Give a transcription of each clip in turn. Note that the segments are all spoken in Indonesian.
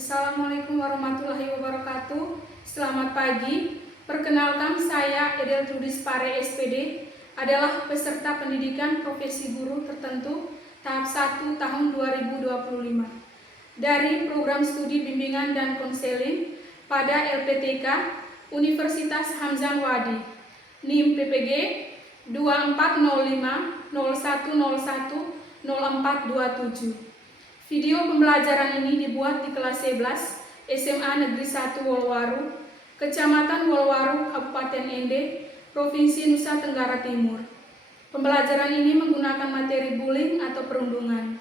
Assalamualaikum warahmatullahi wabarakatuh. Selamat pagi. Perkenalkan, saya Edel Trudis Pare SPD, adalah peserta pendidikan profesi guru tertentu tahap 1 tahun 2025 dari program studi bimbingan dan konseling pada LPTK Universitas Hamzah Wadi, NIM PPG 240501010427. Video pembelajaran ini dibuat di kelas 11 SMA Negeri 1 Wolwaru, Kecamatan Wolwaru, Kabupaten Ende, Provinsi Nusa Tenggara Timur. Pembelajaran ini menggunakan materi bullying atau perundungan.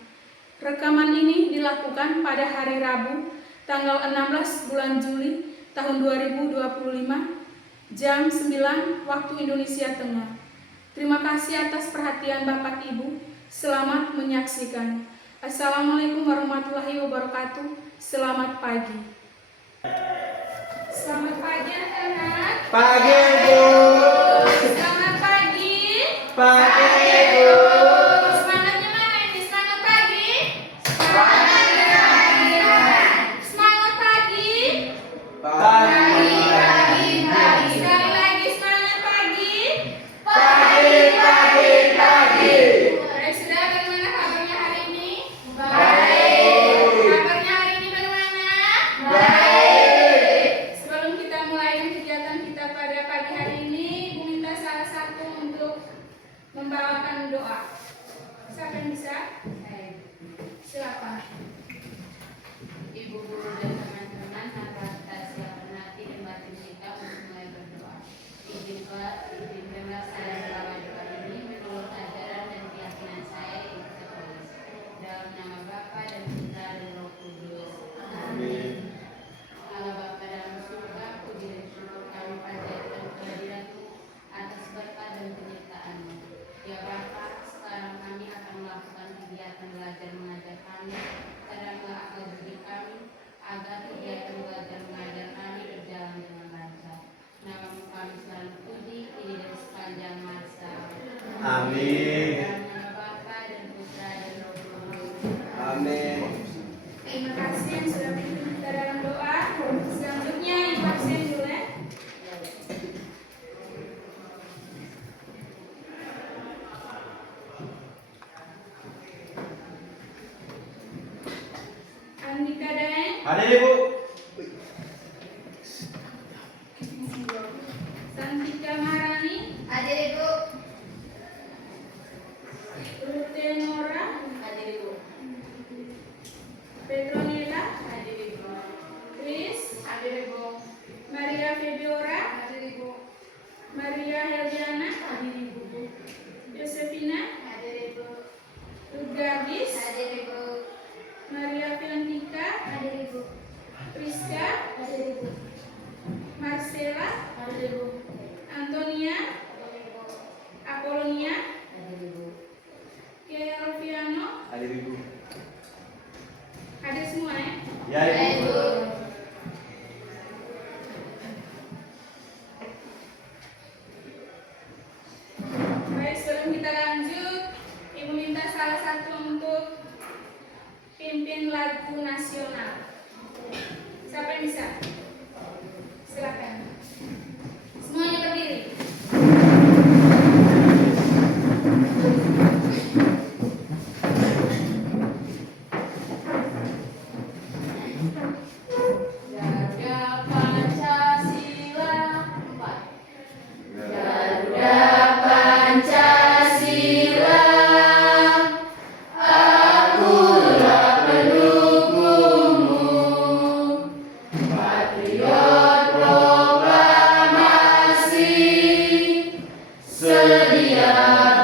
Rekaman ini dilakukan pada hari Rabu, tanggal 16 bulan Juli tahun 2025, jam 9 waktu Indonesia Tengah. Terima kasih atas perhatian Bapak Ibu. Selamat menyaksikan. Assalamualaikum warahmatullahi wabarakatuh. Selamat pagi. Selamat pagi anak-anak. Pagi, Bu. Selamat pagi. Pagi, Bu. Semangatnya mana ini? Semangat pagi. Semangat pagi. Pagi, Sekali lagi semangat pagi. pagi. Sudah, bagaimana kabarnya hari ini? Baik. Kabarnya hari ini bagaimana? Baik. Sebelum kita mulai kegiatan kita pada pagi hari ini, Ibu minta salah satu untuk membawakan doa. Siapa yang bisa? Silakan. Ibu guru dan teman-teman, atas siapkan hati dan batin kita untuk mulai berdoa. Izinkanlah saya dalam doa ini menurut ajaran dan keyakinan saya yang tertulis. Dalam nama Bapa dan Putra dan Roh Kudus. Amin. Allah Bapa dalam surga, puji dan syukur kami panjatkan kehadiran-Mu atas berkat dan penyertaan-Mu. Ya Bapa, sekarang kami akan melakukan kegiatan belajar mengajar kami. Teranglah akal budi kami, agar kegiatan belajar mengajar kami berjalan dengan lancar. Nama-Mu kami selalu puji, kini dan sepanjang masa. Amin. Dalam nama Bapa dan Putra dan Roh Kudus. Amin. Terima kasih yang sudah pimpin kita dalam doa. Selanjutnya Ibu absen dulu ya. Andika Daeng, Hadir, Ibu. Santika Maharani, Hadir Ibu. Rute Nora, Hadir Ibu. Petronella, Hadir Ibu. Chris, Hadir Ibu. Maria Fediora, Hadir Ibu. Maria Heldiana, Hadir Ibu. Josefina, Hadir Ibu. Ruth Gardis, Hadir Ibu. Maria Filantika, Hadir Ibu. Priska, Hadir Ibu. Marcela, Hadir Ibu. Antonia, Hadir Ibu. Apolonia, Hadir Ibu. Kelviano. Hadir, Ibu. Hadir semua ya? Ya, Ibu. Baik, sebelum kita lanjut, Ibu minta salah satu untuk pimpin lagu nasional. Siapa yang bisa? Silakan. Semuanya berdiri. Jaga Pancasila. Garuda Pancasila, akulah pendukungmu, patriot proklamasi, sedia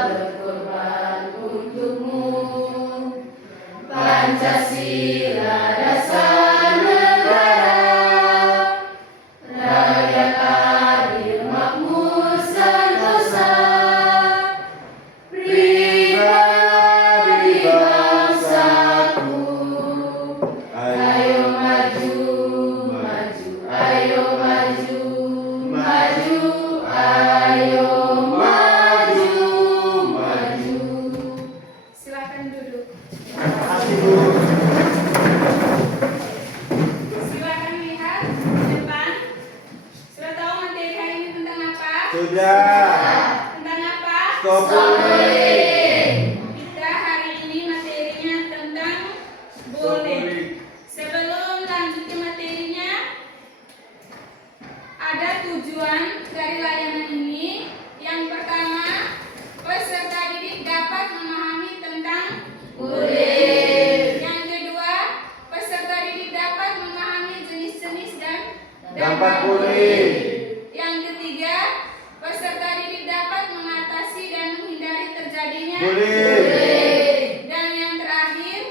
berkorban untukmu. Pancasila dasar negara. Tidak. Tentang apa? Stop. Kita hari ini materinya tentang boleh. Sebelum lanjut ke materinya, ada tujuan dari layanan ini. Yang pertama, peserta didik dapat memahami tentang boleh. Yang kedua, peserta didik dapat memahami jenis-jenis dan Dampak boleh. Yang ketiga, peserta didik dapat mengatasi dan menghindari terjadinya Boleh. Dan yang terakhir,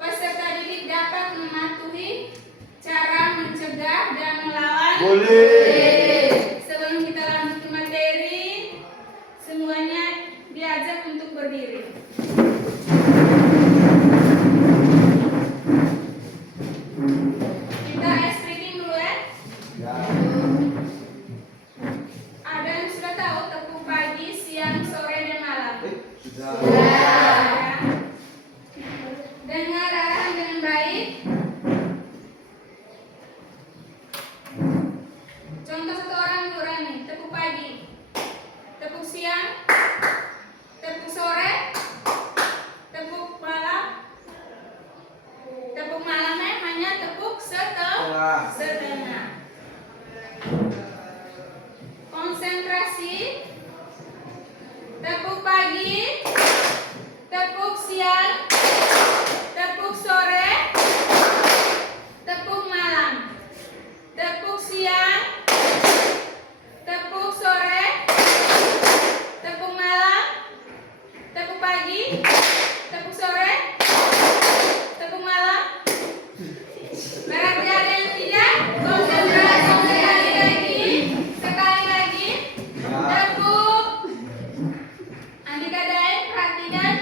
peserta didik dapat mematuhi cara mencegah dan melawan Boleh. Sebelum kita lanjut ke materi, semuanya diajak untuk berdiri. Kita ice breaking dulu ya. Ya. Ada yang sudah tahu tepuk pagi, siang, sore, dan malam? Sudah. Ya. Dengar arahan dengan baik. Contoh satu orang dulu nih, tepuk pagi, tepuk siang, tepuk sore, tepuk malam. Tepuk malamnya hanya tepuk setengah. Konsentrasi. Tepuk pagi, tepuk siang, tepuk sore, tepuk malam. Tepuk siang, tepuk sore, tepuk malam, tepuk pagi, tepuk sore, tepuk malam. Berarti ada yang tidak? Konsentrasi sekali lagi. Tepuk. Andika Daeng, perhatikan.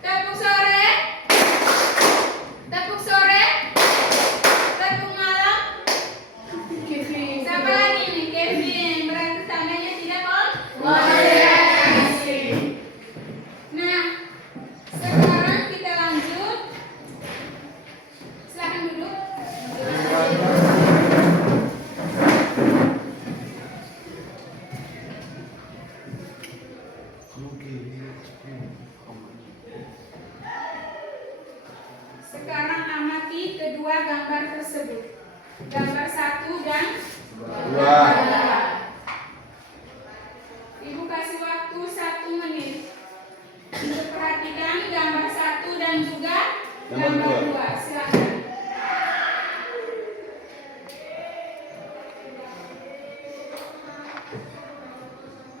Tepuk sore, tepuk sore, tepuk malam. Siapa lagi nih? Kevin. Berarti tandanya tidak konsentrasi. Nah, sekarang kita lanjut. Silakan duduk. Sekarang amati kedua gambar tersebut. Gambar 1 dan Dua. Ibu kasih waktu 1 menit untuk perhatikan gambar 1 dan juga gambar 2. Silakan.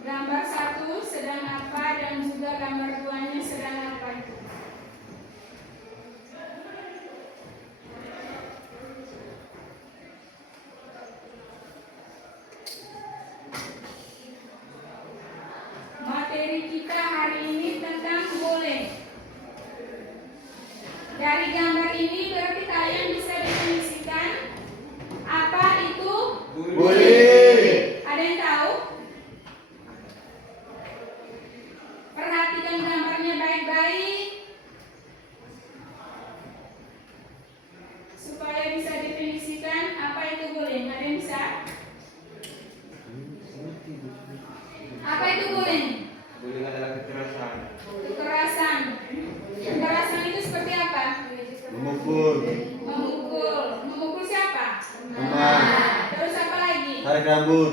Gambar 1 sedang apa dan juga gambar 2-nya sedang apa itu? Materi kita hari ini tentang boleh. Dari gambar ini berarti kalian bisa definisikan apa itu Boleh. Ada yang tahu? Perhatikan gambarnya baik-baik supaya bisa definisikan apa itu boleh. Ada yang bisa? Apa itu bullying? Bullying adalah kekerasan. Kekerasan. Kekerasan itu seperti apa? Memukul. Memukul. Memukul siapa? Teman. Terus apa lagi? Tarik rambut.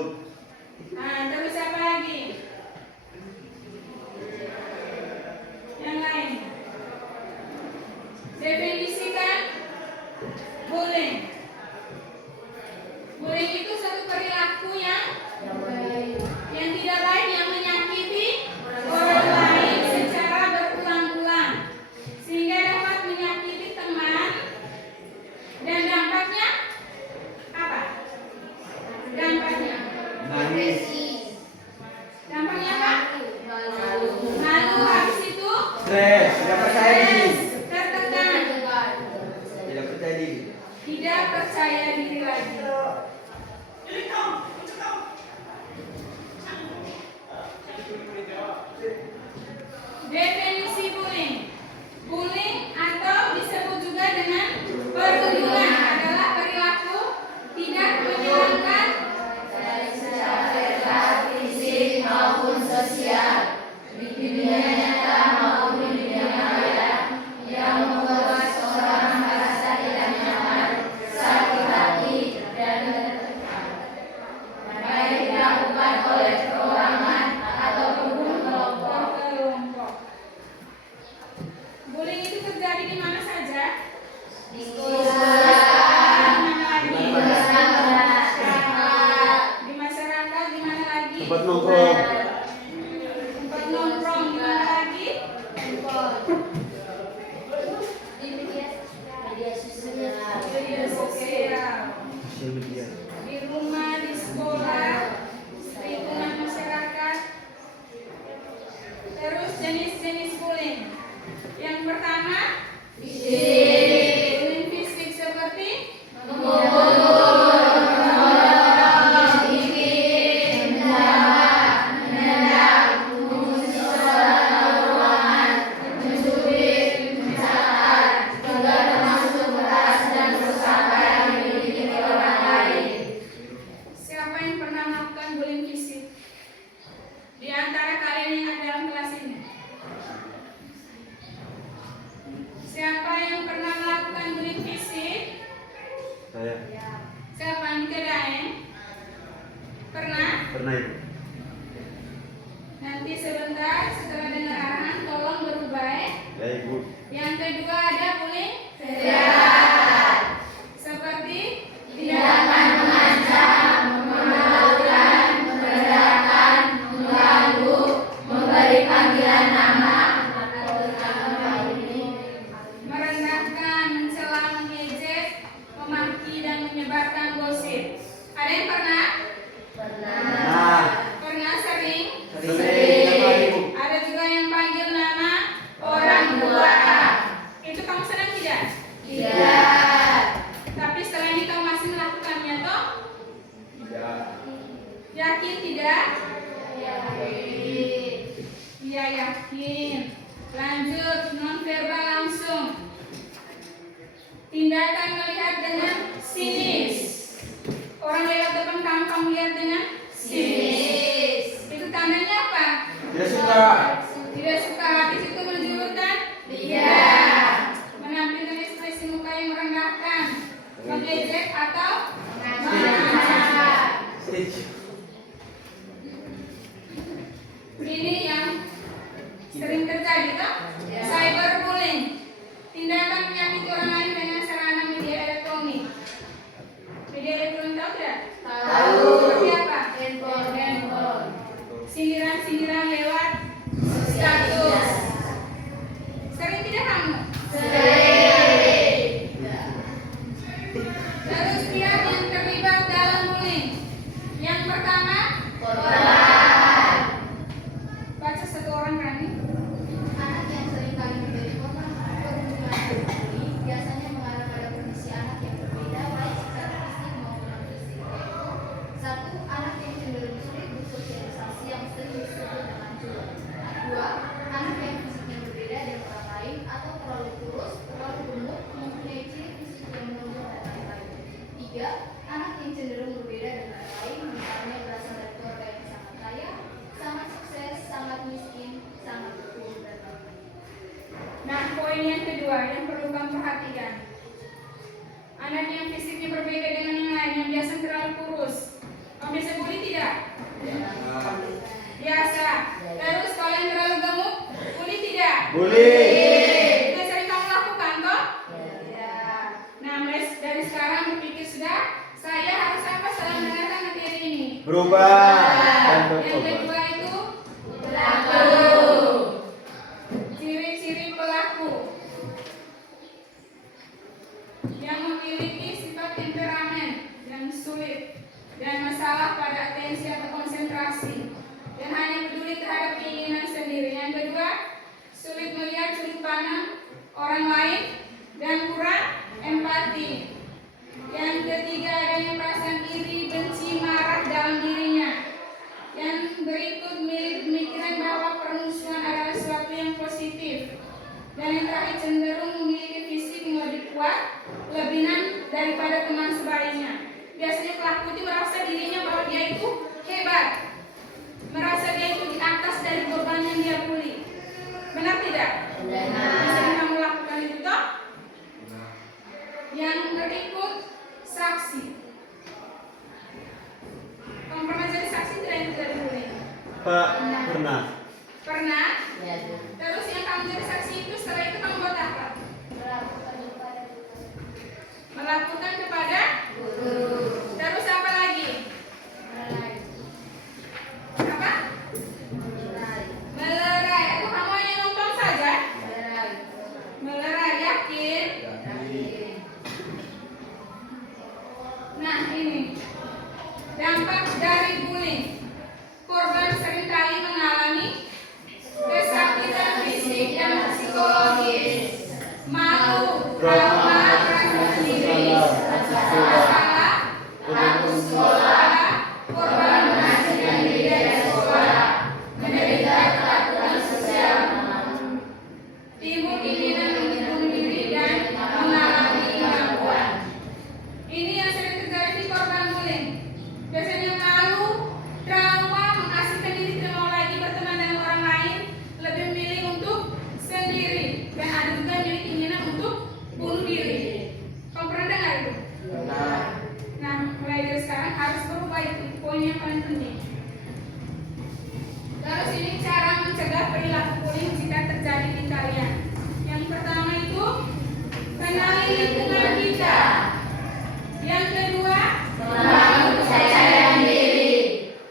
Nah, terus apa lagi? Yang lain. Definisikan bullying. Bullying itu suatu perilaku yang tidak baik yang menyakiti orang lain secara berulang-ulang sehingga dapat menyakiti teman dan dampaknya apa? Dampaknya Nangis. dampaknya apa? Malu, habis itu Stres. Tidak percaya diri. tertekan, Tidak percaya diri. tidak percaya diri lagi. Definisi bullying. Bullying atau disebut juga dengan perundungan adalah perilaku tidak menyenangkan secara fisik sosial media. di rumah, di sekolah, di lingkungan masyarakat. Terus jenis-jenis bullying. Yang pertama, bullying fisik seperti siapa yang pernah melakukan bullying fisik? Di antara kalian yang ada dalam kelas ini. Siapa yang pernah melakukan bullying fisik? Saya Siapa yang dikedain? Pernah? pernah itu. Nanti sebentar setelah dengar arahan tolong berubah ya. Ya ibu. Yang kedua ada bullying seperti Tindakan mengancam, mempermalukan, merendahkan, mengganggu, memberi panggilan nama, atau merendahkan, mencela, mengejek, memaki dan menyebarkan gosip. Ada yang pernah? Nah, Pernah sering? sering apa ibu? Ada juga yang panggil nama orang tua. Itu kamu sedang tidak? tidak. Tapi setelah ini kamu masih melakukannya toh? Tidak. Yakin tidak? Iya yakin. Lanjut non verbal langsung. Tindakan melihat dengan sinis. Orang lewat depan kamu lihat dengan sinis. Itu tandanya apa? Tidak suka. Tidak suka. Habis itu menunjukkan Tidak. menampilkan ekspresi muka yang merendahkan, mengejek atau Mengancam. Stage. ini yang sering terjadi toh? Cyberbullying. Tindakan menyakiti orang lain dengan sarana media elektronik. Media elektronik tahu tidak? Tahu. Seperti apa? Handphone. Sindiran-sindiran lewat status. Sering tidak kamu? Terus pihak yang terlibat dalam bullying. Yang pertama, baca satu orang Rani. Anak yang sering kali menjadi korban perhubungan bullying biasanya mengarah pada kondisi anak yang berbeda baik secara fisik maupun non fisik. Satu, anak yang cenderung sulit bersosialisasi yang sering disebut dengan culun. Dua, anak yang fisiknya berbeda dari orang lain atau terlalu kurus, terlalu gemuk, mempunyai ciri fisik yang menonjol dan lain-lain. Tiga, anak yang cenderung berbeda dengan orang lain, misalnya berasal dari keluarga yang sangat kaya, sangat sukses, sangat miskin, sangat beruntung dan lain-lain. Nah, poin yang kedua yang perlu kamu perhatikan. Anak yang fisiknya berbeda dengan yang lain, yang biasa terlalu kurus. Kamu biasa bully tidak? Biasa. Terus kalau yang terlalu gemuk, bully tidak? Boleh. Itu sering kamu lakukan toh? Nah, mulai dari sekarang berpikir sudah, saya harus apa setelah mendengarkan materi ini? Berubah dan Yang bertobat. kedua itu ciri-ciri pelaku yang memiliki sifat temperamen yang sulit dan masalah pada atensi atau konsentrasi dan hanya peduli terhadap keinginan sendiri. Yang kedua, sulit melihat sudut pandang orang lain dan kurang empati. Yang ketiga, adanya perasaan iri, benci, marah dalam dirinya. Yang berikut memiliki pemikiran bahwa permusuhan adalah sesuatu yang positif. Dan yang terakhir, cenderung memiliki fisik yang lebih kuat, lebihan daripada teman sebayanya. Biasanya pelaku itu merasa dirinya bahwa dia itu hebat, merasa dia itu di atas dari korban yang dia bully. Benar tidak? Bisa kamu lakukan itu toh? Yang berikut, saksi. Kamu pernah jadi saksi tidak yang terjadi bullying? Pak, pernah. Pernah? Terus yang kamu jadi saksi itu setelah itu kamu buat apa? Melakukan kepada guru. Terus apa lagi? Apa? Melerai. Atau kamu hanya nonton saja? Melerai, yakin? Nah, ini dampak dari bullying. Korban seringkali mengalami kesakitan fisik dan psikologis, malu, trauma, rasa sendiri, masalah, takut sekolah, korban menghasilkan diri dari sekolah, menderita ketakutan sosial, timbul keinginan untuk bunuh diri dan mengalami gangguan. Ini yang sering terjadi di korban bullying. Biasanya malu, trauma, mengasihkan diri, tidak mau lagi berteman dengan orang lain, lebih memilih untuk sendiri, dan ada juga memilih keinginan untuk bunuh diri. Kamu pernah dengar itu? Nah, mulai dari sekarang harus berubah, itu poin yang paling penting. Terus ini cara mencegah perilaku bullying jika terjadi di kalian. Yang pertama itu kenali lingkungan kita. Yang kedua, Membangun kepercayaan diri.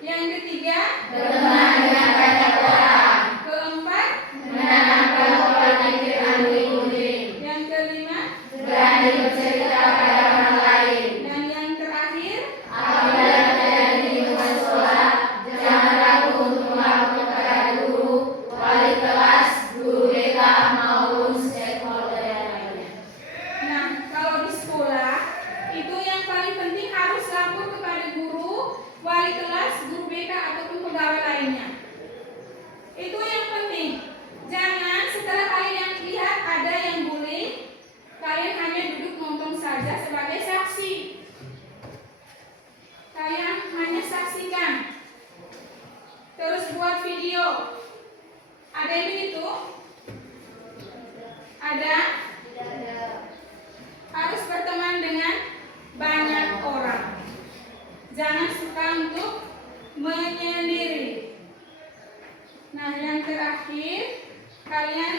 yang ketiga, Berteman dengan banyak orang. keempat, Menanamkan pola pikir bullying. yang kelima, Berani bercerita pada orang lain. dan yang terakhir. Apabila terjadi di lingkungan sekolah, jangan ragu untuk melapor kepada guru, wali kelas, guru BK maupun stakeholder yang lainnya. Nah, kalau di sekolah itu yang paling penting harus lapor kepada guru, wali kelas, guru BK ataupun pegawai lainnya. Itu yang penting. Jangan setelah kalian lihat ada yang bullying, kalian hanya duduk nonton saja sebagai saksi. Kalian hanya saksikan. Terus buat video. Ada yang begitu? Ada? Harus berteman dengan banyak orang. Jangan suka untuk menyendiri. Nah, yang terakhir, kalian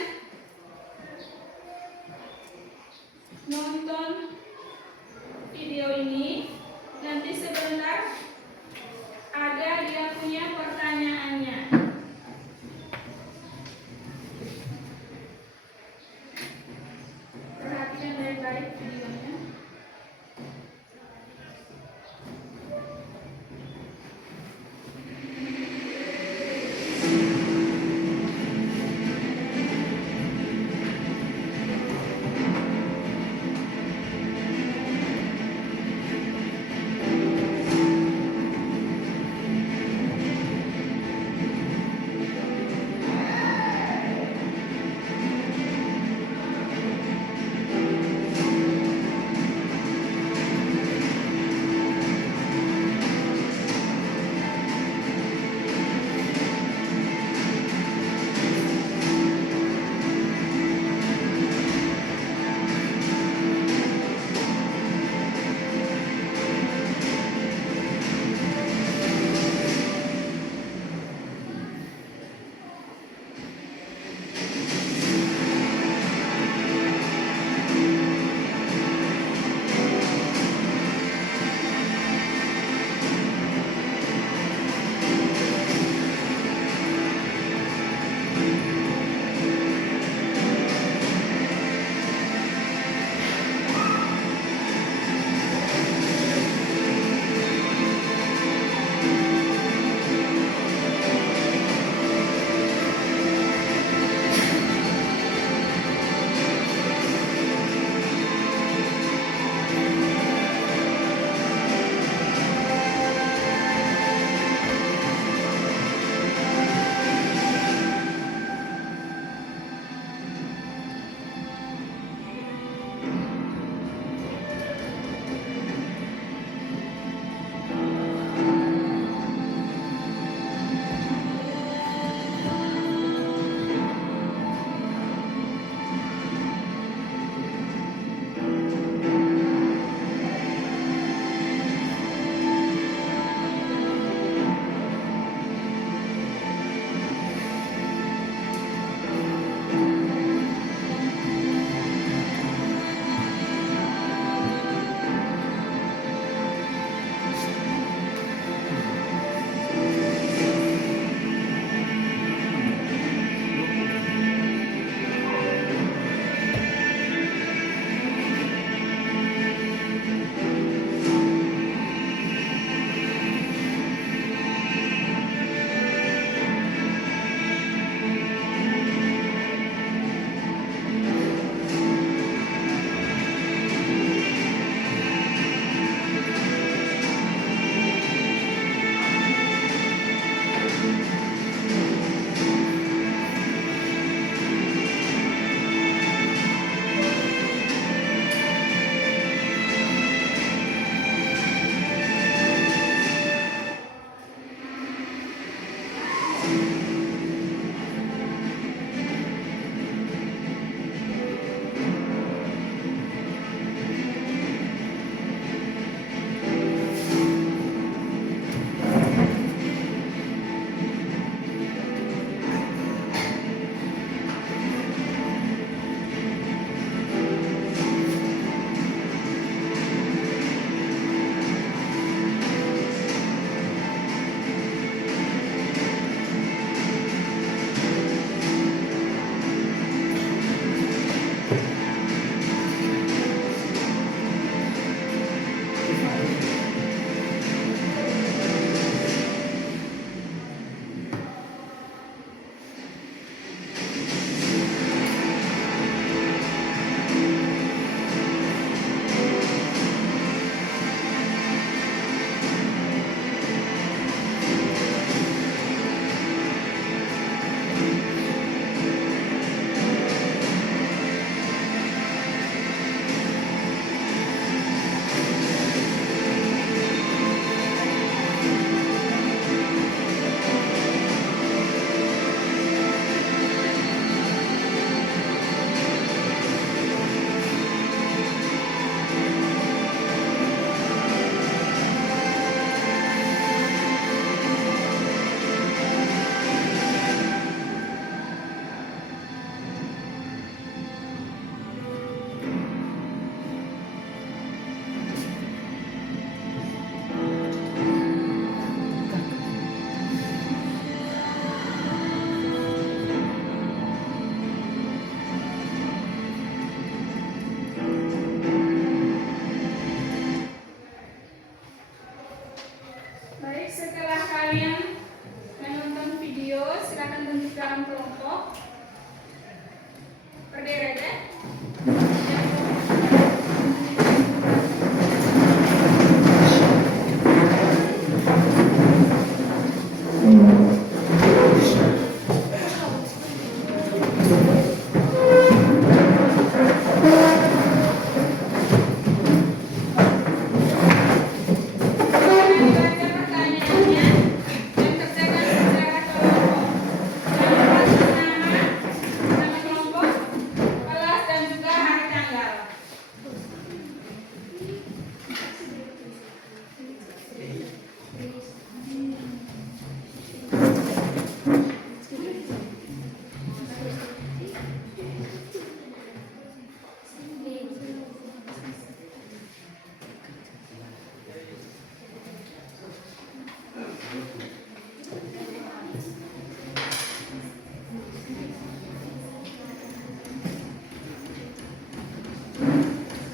nonton video ini. Nanti sebentar ada dia punya pertanyaannya. Perhatikan baik-baik videonya.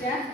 Ya.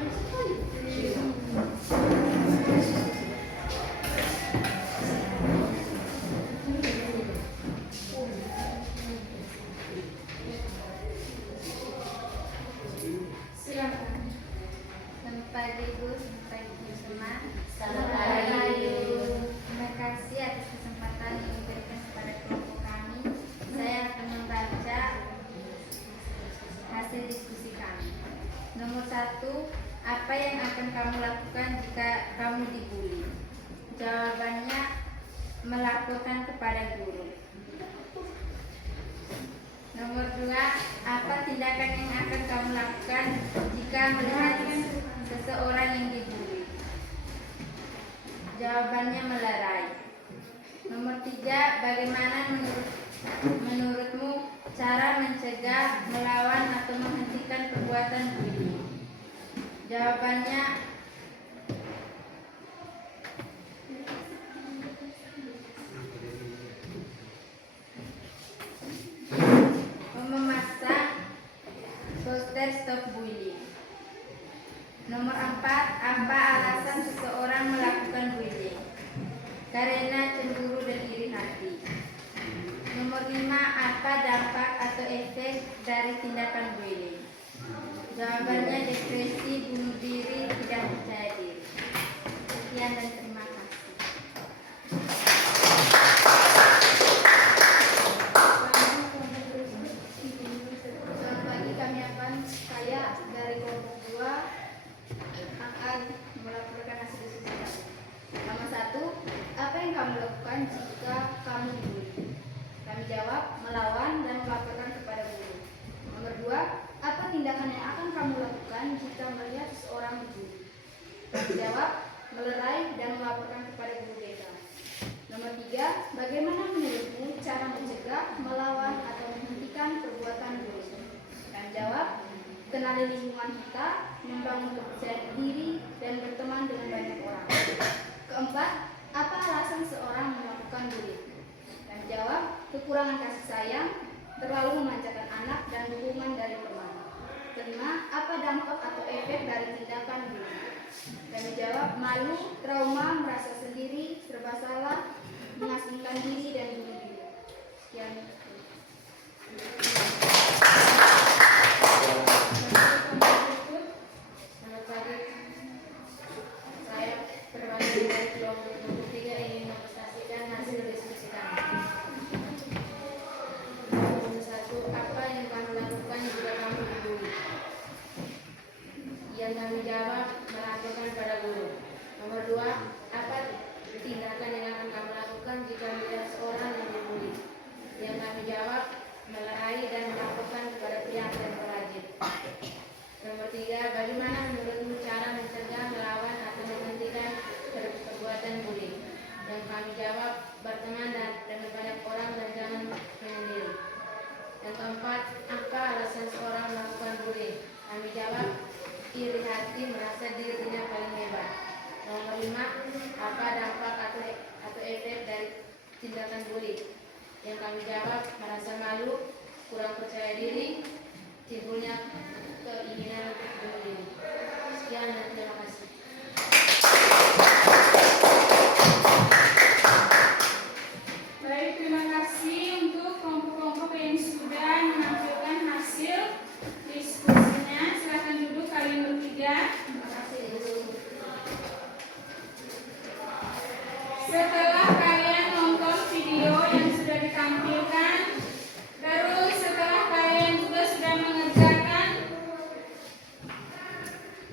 Silakan. Selamat pagi Bu, selamat pagi Bu semua. Selamat pagi. Terima kasih atas kesempatan yang diberikan kepada kelompok kami. Saya akan membaca hasil diskusi kami. Nomor 1, apa yang akan kamu lakukan jika kamu dibully? Jawabannya, melaporkan kepada guru. Nomor 2, apa tindakan yang akan kamu lakukan jika melihat seseorang yang dibully? Jawabannya, melerai. Nomor 3, bagaimana menurutmu cara mencegah, melawan, atau menghentikan perbuatan bullying? Jawabannya, memasang poster stop bullying. Nomor 4, apa alasan seseorang melakukan bullying? Karena cemburu dan iri hati. Nomor 5, apa dampak atau efek dari tindakan bullying? Jawabannya, depresi, bunuh diri, tidak percaya diri. Sekian dan terima kasih. Selamat pagi, saya dari kelompok 2 akan melaporkan hasil diskusi kami. Nomor 1, apa yang kamu lakukan jika kamu dibully? Kami jawab, melawan dan melaporkan kepada guru. Nomor 2, apa tindakan yang akan kamu lakukan jika melihat seseorang dibully? Kami jawab, melerai dan melaporkan kepada guru BK. Nomor 3, bagaimana menurutmu cara mencegah, melawan, atau menghentikan perbuatan bullying? Kami jawab, kenali lingkungan kita, membangun kepercayaan diri, dan berteman dengan banyak orang. Keempat, apa alasan seorang melakukan bullying? Kami jawab, kekurangan kasih sayang, terlalu memanjakan anak, dan dukungan dari teman. Kelima, apa dampak atau efek dari tindakan bullying? Kami jawab, malu, trauma, merasa sendiri, serba salah, mengasingkan diri, dan bunuh diri. Sekian. Selamat pagi. Saya perwakilan dari kelompok 3 ingin mempresentasikan hasil diskusi kami. Nomor 1, apa yang kamu lakukan jika kamu dibully? Yang kami jawab, melaporkan pada guru. Nomor 2, apa tindakan yang akan kamu lakukan jika melihat seorang yang dibully? Yang kami jawab, melerai dan melaporkan kepada pihak yang berwajib. Nomor 3, bagaimana menurutmu cara mencegah, melawan, atau menghentikan perbuatan bullying? Yang kami jawab, berteman dengan banyak orang dan jangan menyendiri. Yang keempat, apa alasan seorang melakukan bullying? Kami jawab, iri hati, merasa dirinya paling hebat. Nomor 5, apa dampak atau efek dari tindakan bullying? Yang kami jawab, merasa malu, kurang percaya diri, timbulnya keinginan untuk bunuh diri. Sekian dan terima kasih. Baik, terima kasih untuk kelompok-kelompok yang sudah menampilkan hasil diskusinya. Silakan duduk kalian bertiga. Terima kasih, Bu. Setelah kalian nonton video yang sudah ditampilkan, terus setelah kalian juga sudah mengerjakan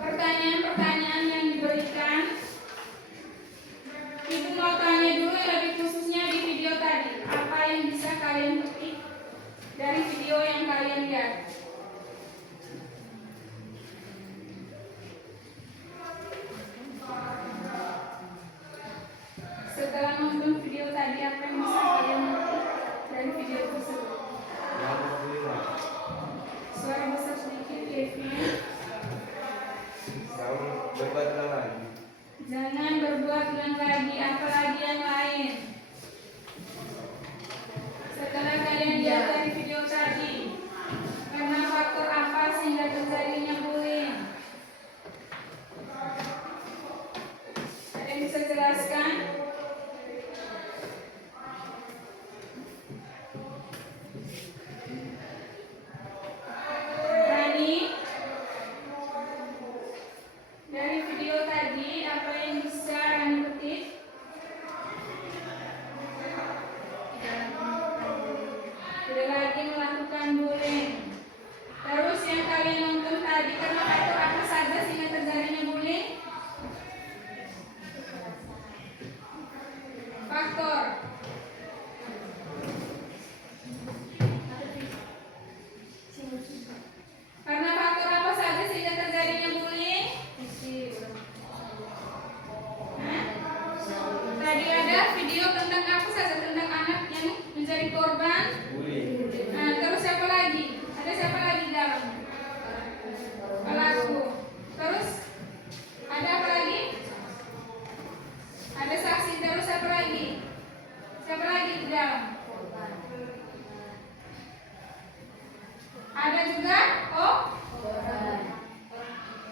pertanyaan-pertanyaan yang diberikan, Ibu mau tanya dulu lebih khususnya di video tadi, apa yang bisa kalian petik dari video yang kalian lihat? Setelah nonton video tadi, apa yang bisa kalian petik dari video tersebut? Suara besar sedikit, Kevin. Jangan berbuat ulang lagi, apalagi yang lain. Setelah kalian lihat dari video tadi, karena faktor apa sehingga terjadinya bullying?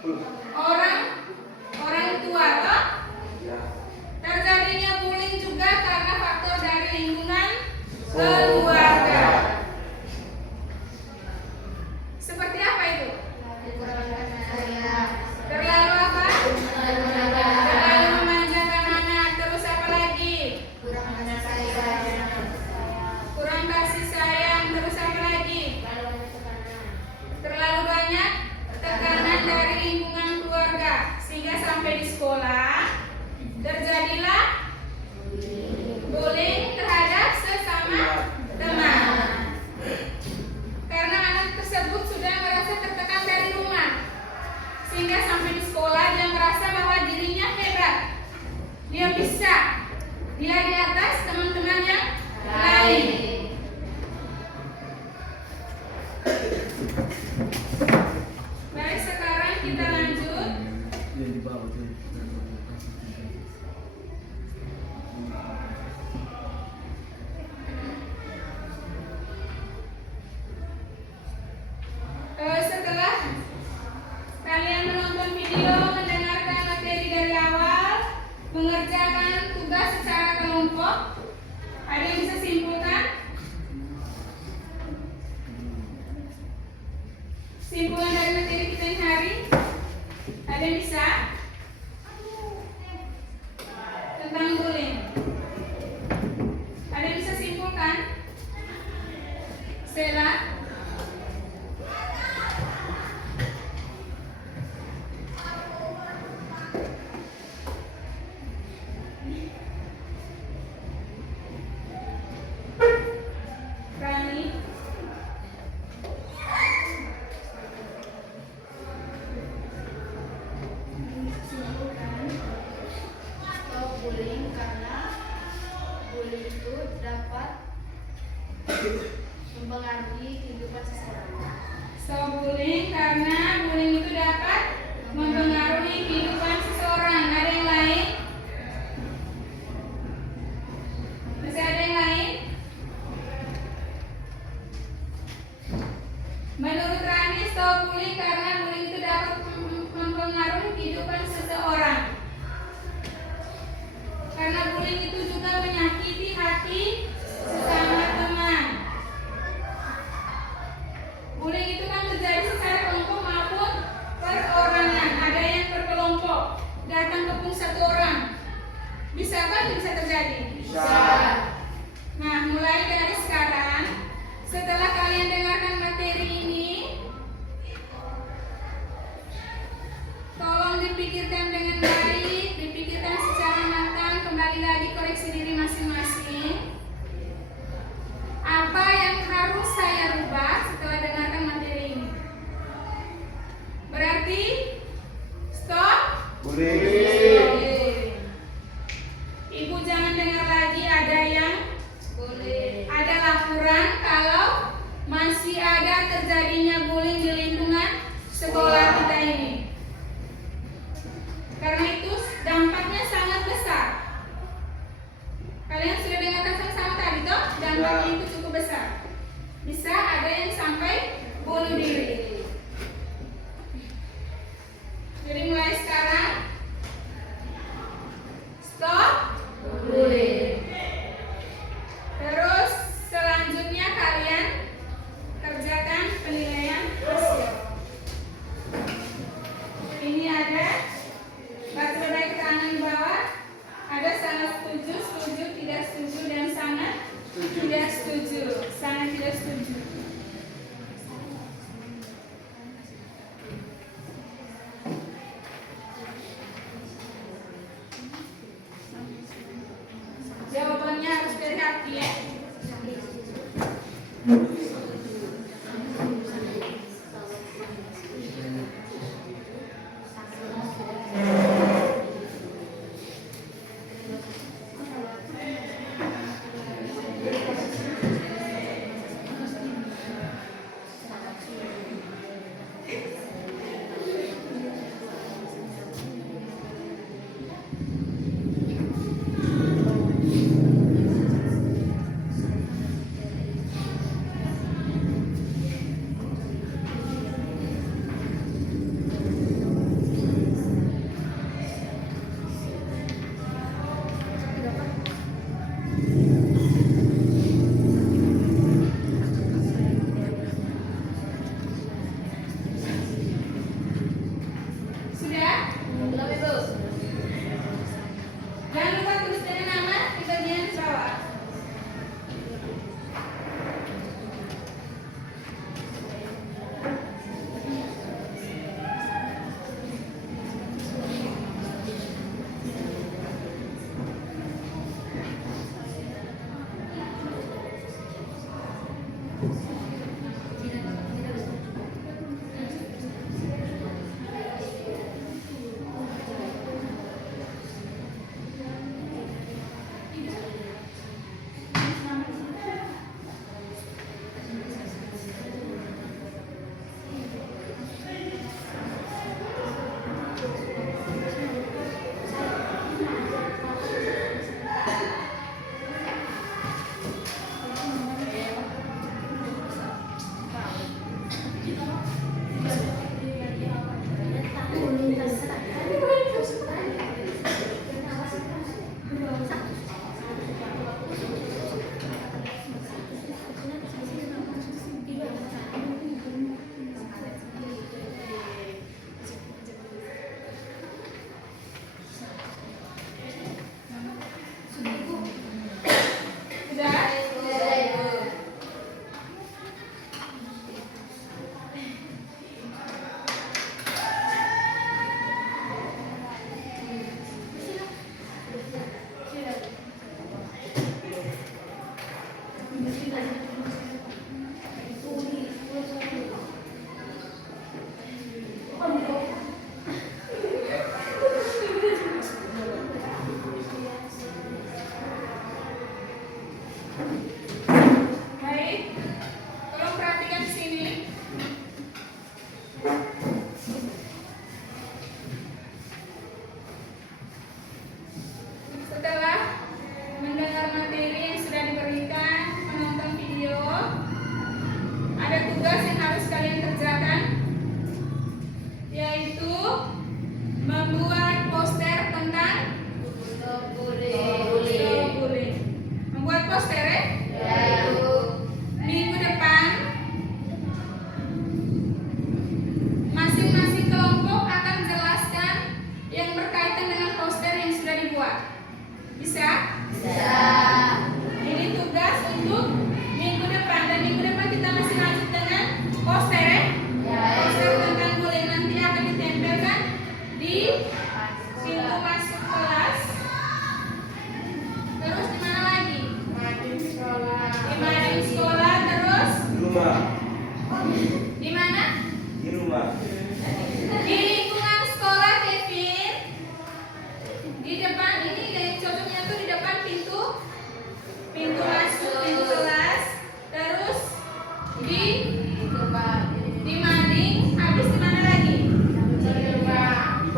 orang tua toh? Terjadinya bullying juga karena faktor dari lingkungan keluarga. Seperti apa itu? Terlalu apa? Terlalu memanjakan anak. Terus apa lagi? Kurang kasih sayang. Terus apa lagi? Terlalu banyak tekanan dari lingkungan keluarga, sehingga sampai di sekolah terjadilah bullying terhadap sesama teman. Karena anak tersebut sudah merasa tertekan dari rumah, sehingga sampai di sekolah dia merasa bahwa dirinya hebat, dia bisa, dia di atas teman-teman yang lain. Baik, sekarang kita lanjut. Setelah kalian menonton video, mendengarkan materi dari awal, mengerjakan tugas secara kelompok, ada yang bisa simpulkan? Simpulan dari materi kita ini hari, ada yang bisa? Tentang bullying, ada yang bisa simpulkan? Sela? Rani? Stop bullying karena bullying itu dapat mempengaruhi kehidupan seseorang. Stop bullying karena bullying itu dapat mempengaruhi kehidupan seseorang. Ada yang lain? Masih ada yang lain? Menurut Rani, stop bullying karena bullying itu dapat mempengaruhi kehidupan seseorang. Karena bullying itu juga menyakiti hati sesama teman. Bullying itu kan terjadi secara kelompok maupun perorangan. Ada yang berkelompok, datang ke pun satu orang. Bisa kan bisa terjadi? Bisa. Nah, mulai dari sekarang, setelah kalian dengarkan materi ini, tolong dipikirkan dengan baik, dipikirkan secara matang, kembali lagi koreksi diri masing-masing. Apa yang harus saya rubah setelah dengarkan materi ini? Berarti stop Bullying. Ibu jangan dengar lagi ada laporan kalau masih ada terjadinya bullying di lingkungan sekolah kita ini. Karena itu dampaknya sangat besar. Kalian sudah dengarkan sama-sama tadi toh? Dampaknya itu cukup besar. Bisa ada yang sampai bunuh diri. Jadi mulai sekarang stop bullying. Terus selanjutnya kalian kerjakan penilaian hasil. Ini ada baca baik keterangan di bawah. Ada sangat setuju, setuju, tidak setuju, dan sangat tidak setuju. Sangat tidak setuju. Jawabannya harus dari hati ya.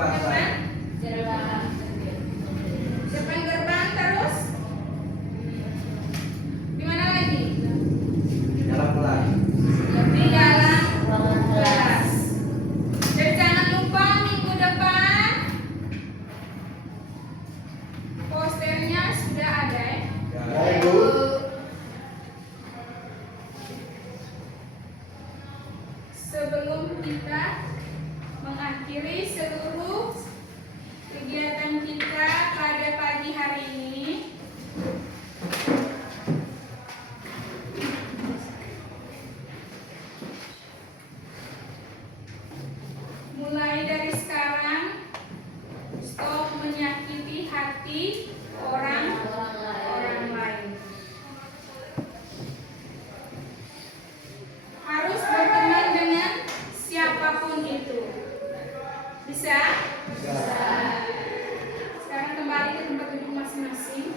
Depan. Gerbang. Depan gerbang terus. Di mana lagi? Dalam kelas. Di dalam Ruangan kelas. Dan jangan lupa minggu depan posternya sudah ada ya. Ya, Ibu. Sebelum kita mengakhiri seluruh kegiatan kita pada pagi hari ini, mulai dari sekarang, stop menyakiti hati orang lain. Harus berteman dengan siapapun itu. Bisa? Bisa. Sekarang kembali ke tempat duduk masing-masing.